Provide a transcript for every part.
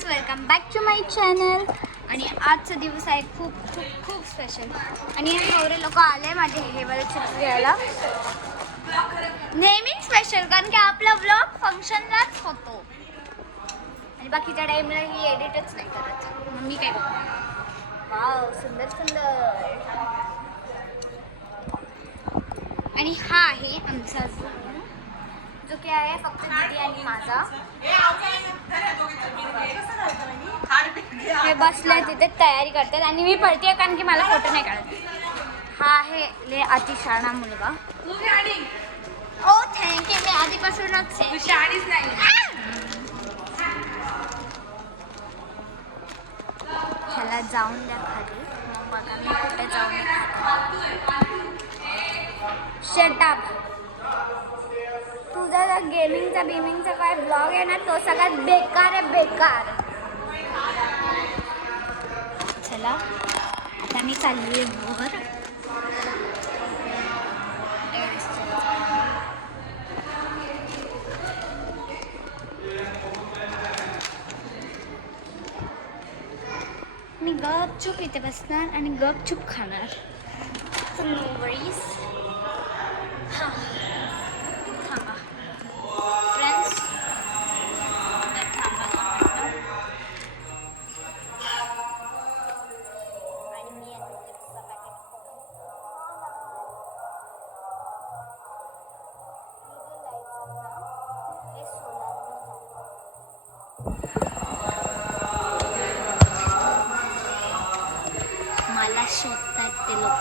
Friends, welcome back to my channel. आणि आजचा दिवस आहे खूप खूप खूप स्पेशल. आणि एवढे लोक आले माझे हेवाला चिप्स घ्यायला. नेहमीच स्पेशल, कारण की आपला व्लॉग फंक्शनलाच होतो आणि बाकीच्या टाईमला ही एडिटच नाही करत. मग मी काय करतो. वाव, सुंदर सुंदर. आणि हा आहे आमचा जो की आहे फक्त दीदी आणि माझा. हे बसले तिथे तयारी करतात आणि मी पळते कारण की मला फोटो नाही काढत. हा आहे ले अतिशाणा मुलगा. ओ थँक्यू, मी आधीपासूनच ह्याला जाऊन द्या खाली, मग बघा मी कुठे जाऊन शटअप. तुझा जर गेमिंगचा बिमिंगचा काय ब्लॉग आहे ना, तो सगळ्यात बेकार आहे, बेकार. चला आता मी चालली आहे वर. मी गपचूप इथे बसणार आणि गपचूप खाणार. No worries. हां थांबा फ्रेंड्स, आणि मी मला शोधतात ते लोक.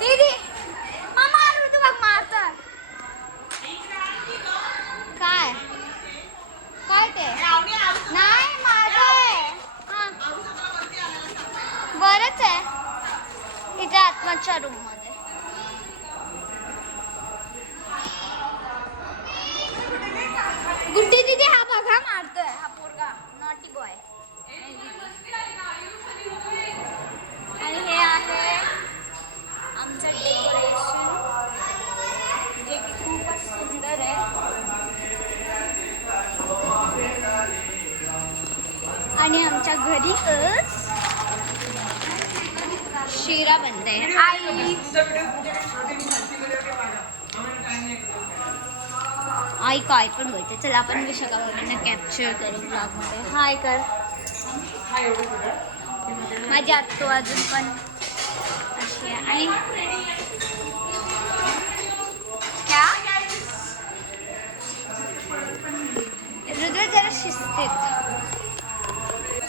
दीदी मामा आलो तू बघ मारतात. काय काय ते नाही माझं आहे. हां बरंच आहे इथे आत्माच्या रूम मध्ये. गुड्डी दीदी हा बघा मारतोय, हा पोरगा नॉटी बॉय. आणि हे आहे आमचं डेकोरेशन जे की खूपच सुंदर आहे. आणि आमच्या घरी शिरा बनते. आई काय पण बोलते. चला आपण विशाखा बाबांना कॅप्चर करू ब्लॉग मध्ये. हाय कर. माझी आत्तू अजून पण अशी आहे. आणि क्या हृदय जरा शिस्तीत.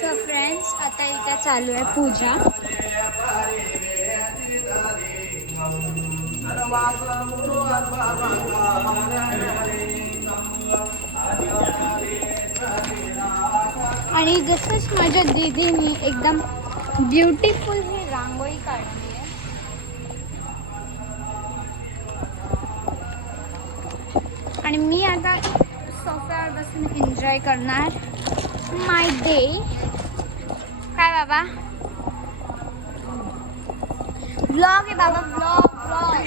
सो फ्रेंड्स, आता इथे चालू आहे पूजा. आणि जसंच माझ्या दीदीनी एकदम ब्युटिफुल ही रांगोळी काढली आहे. आणि मी आता सोफ्यावर बसून एन्जॉय करणार माय डे. काय बाबा ब्लॉग आहे बाबा, ब्लॉग ब्लॉग.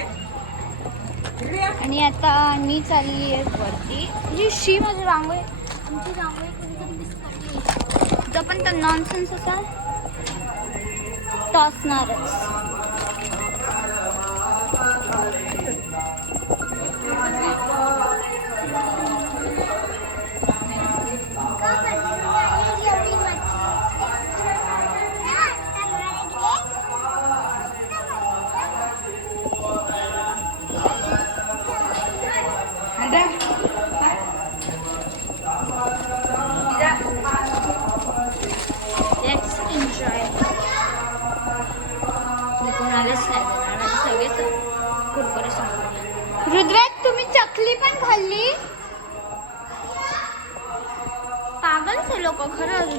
आणि आता मी चालली आहे वरती. जी शी माझी रांगोळी, आमची रांगोळी कधीतरी मिस करली. जो पण तो नॉनसेन्स असा टॉसणारच.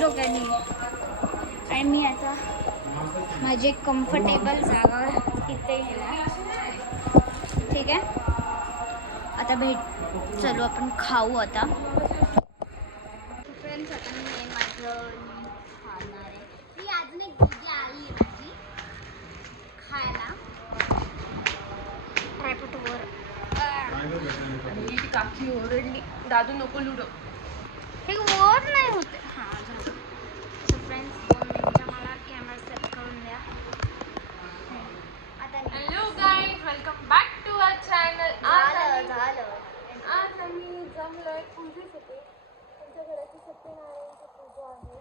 डोक्याने. आणि मी आता माझी एक कम्फर्टेबल जागा तिथे गेला. ठीक आहे, आता चलो आपण खाऊ आता. फ्रेंड्स, आता मी माझं खाणार आहे. मी अजून एक दीदी आली आहे माझी खायला ट्रायपॉडवर. आणि ती काकी ओरडली, दादू नको लुडो. हे वर नाही होते. हां झालं. सो फ्रेंड्स, 2 मिनिटं मला कॅमेरा सेट करून द्या. आता hello guys, welcome back to our channel. झालं. आज आम्ही जमलोय पूजेसाठी. आमच्या घराची सत्यनारायणची पूजा आहे.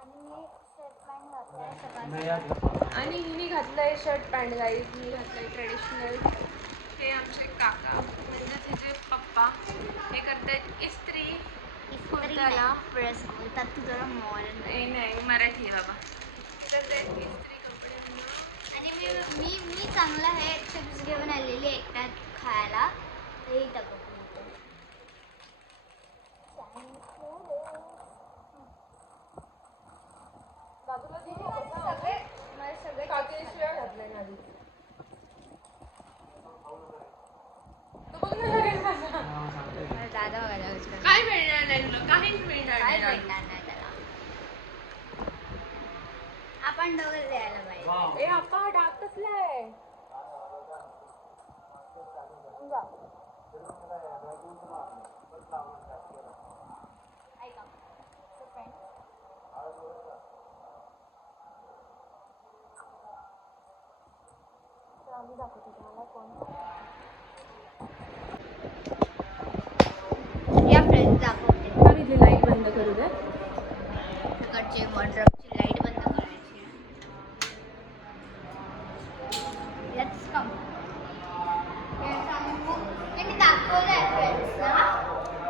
आणि मी शर्ट पॅन्ट घातलाय सकाळी. आणि हिने घातलंय शर्ट पॅन्ट गाईज. मी घातलंय ट्रेडिशनल. हे आमचे काका म्हणजे तिचे पप्पा हे करतात इस्त्री. त्याला प्रेस बोलतात. तू जरा मॉडर्न नाही मराठी आहे बाबा. हे करतात इस्त्री कपडे. आणि मी चांगलं हे चिप्स घेऊन आलेली एकट्यात खायला. तेही टाकू दादूला सगळे काकीने शिव्या घातलाय ना आधी. तो बघ ना लगेच कसा. दादा बघायला काय मिळणार नाही तुला, काहीच मिळणार काय नाही. भेटणार नाही त्याला. आपण दोघं द्यायला पाहिजे. ए आप्पा हा डाग कसलाय. ऐका आम्ही दाखवतो तुम्हाला कोण. या फ्रेंड्स दाखवते. आम्ही इथली लाईट बंद करू द्या. तिकडचे वॉर्डरोबची लाईट बंद करायची. Let's come. मी दाखवलंय फ्रेंड्सला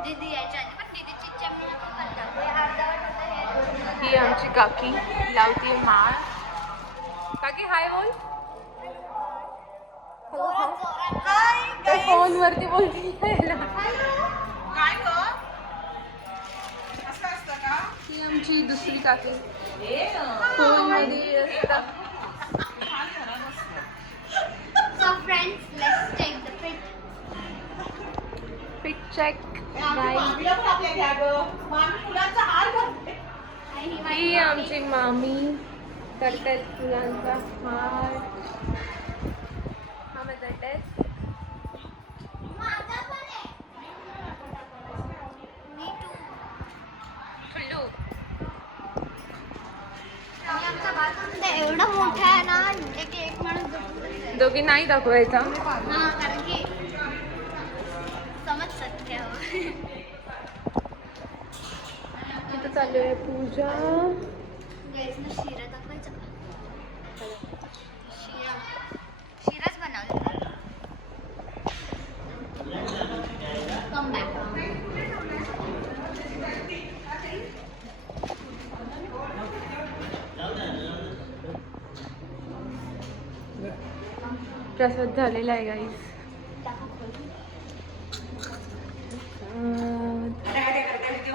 दीदी यायच्या आधी, पण दीदीची इच्छा मी पण दाखवली. अर्धवट होतं हे. ही आमची काकी लावती माळ. काकी हाय बोल. फोन वरती बोलती. काय ग असं असतं का? ही आमची दुसरी काकी फोन मध्ये असतात. So friends, let's take the pic. Pic check. फुलं फुलातल्या घ्या ग. मामी फुलांचा हार घालते. ही आमची मामी करतायत फुलांचा हार. मामा करतायत. फुल्लू एवढा मोठा आहे ना, एक माणूस झोपून दोघी नाही दाखवायचा. हा, कारण की समज सत्य तिथं चालू आहे पूजा. गॅसनं शिरा दाखवायचं का? शिराच बनवला. Come back. प्रसाद झालेला आहे गाईस.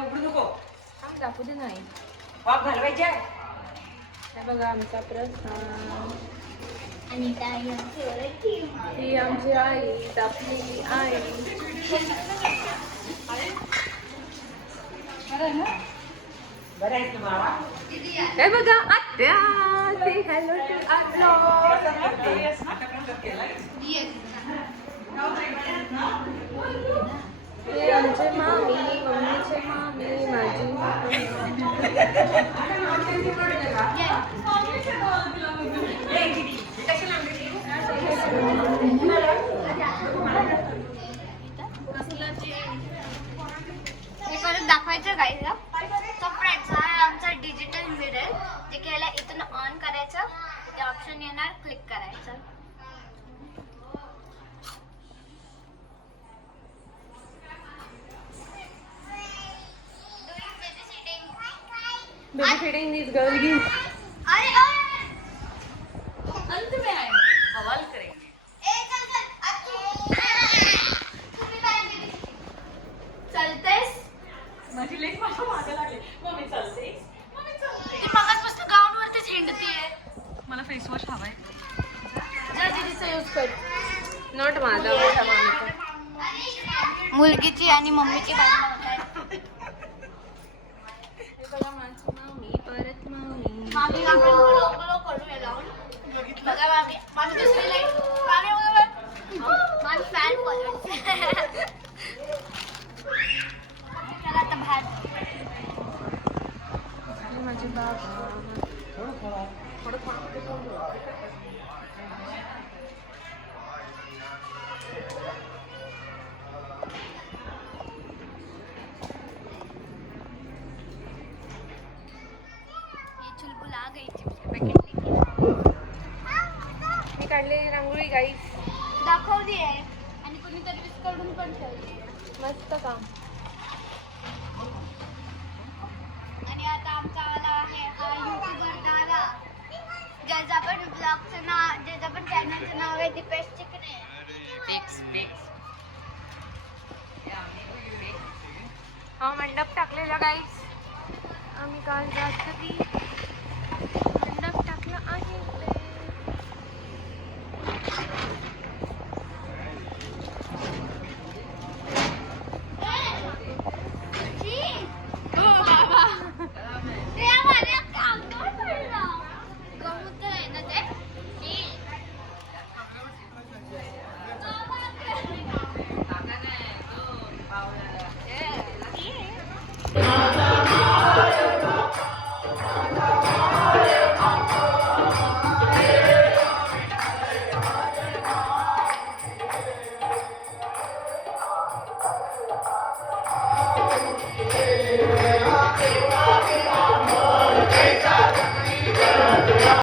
उघडू नको. दाखवू दे नाही. वाफ घालवायची आहे. हे बघा आमचा प्रसाद. आणि ताई आमची ओळखी. ही आमची आई, आपली आई. बरं आहेस ना बाबा. हे बघा आत्या. सी हॅलो टू आलो. हे आमचे मामी, मम्मीचे मामी, माझी मामी. हे परत दाखवायचं काय का? तो फ्रेंड्स, हा आमचा डिजिटल मिरर. ते केला इथून ऑन करायचं, ते ऑप्शन येणार, क्लिक करायचं. Baby feeding these girl gives. अरे अंत में आए बवाल करेंगे. चलतेस? माझी लेक माझ्या मागे आणि मम्मीची भांडणं होत आहेत. हे बघा माझी मामी परत मामी. मामी आपण बोलो करूया लावून. बघा मामी मामी दुसरी लाईट मामी बघा मामी फॅन फॉलोअर्स. चला आता बाहेर जाऊ. आणि माझी बाबा ये चुलबुल आ गई चिप्स के पैकेट लेके. मी काढलेली रांगोळी गाईस. दाखवली आहे आणि कोणीतरी विस्कळून पण ठेवली आहे. मस्त काम. आणि आता आमचा वाला आहे हा युट्यूबर दादा ज्याचं पण ब्लॉगचं नाव ज्याचं पण चॅनलचं नाव आहे दीपेश चिकणे. हा मंडप टाकलेला गाईस आम्ही काल रात्री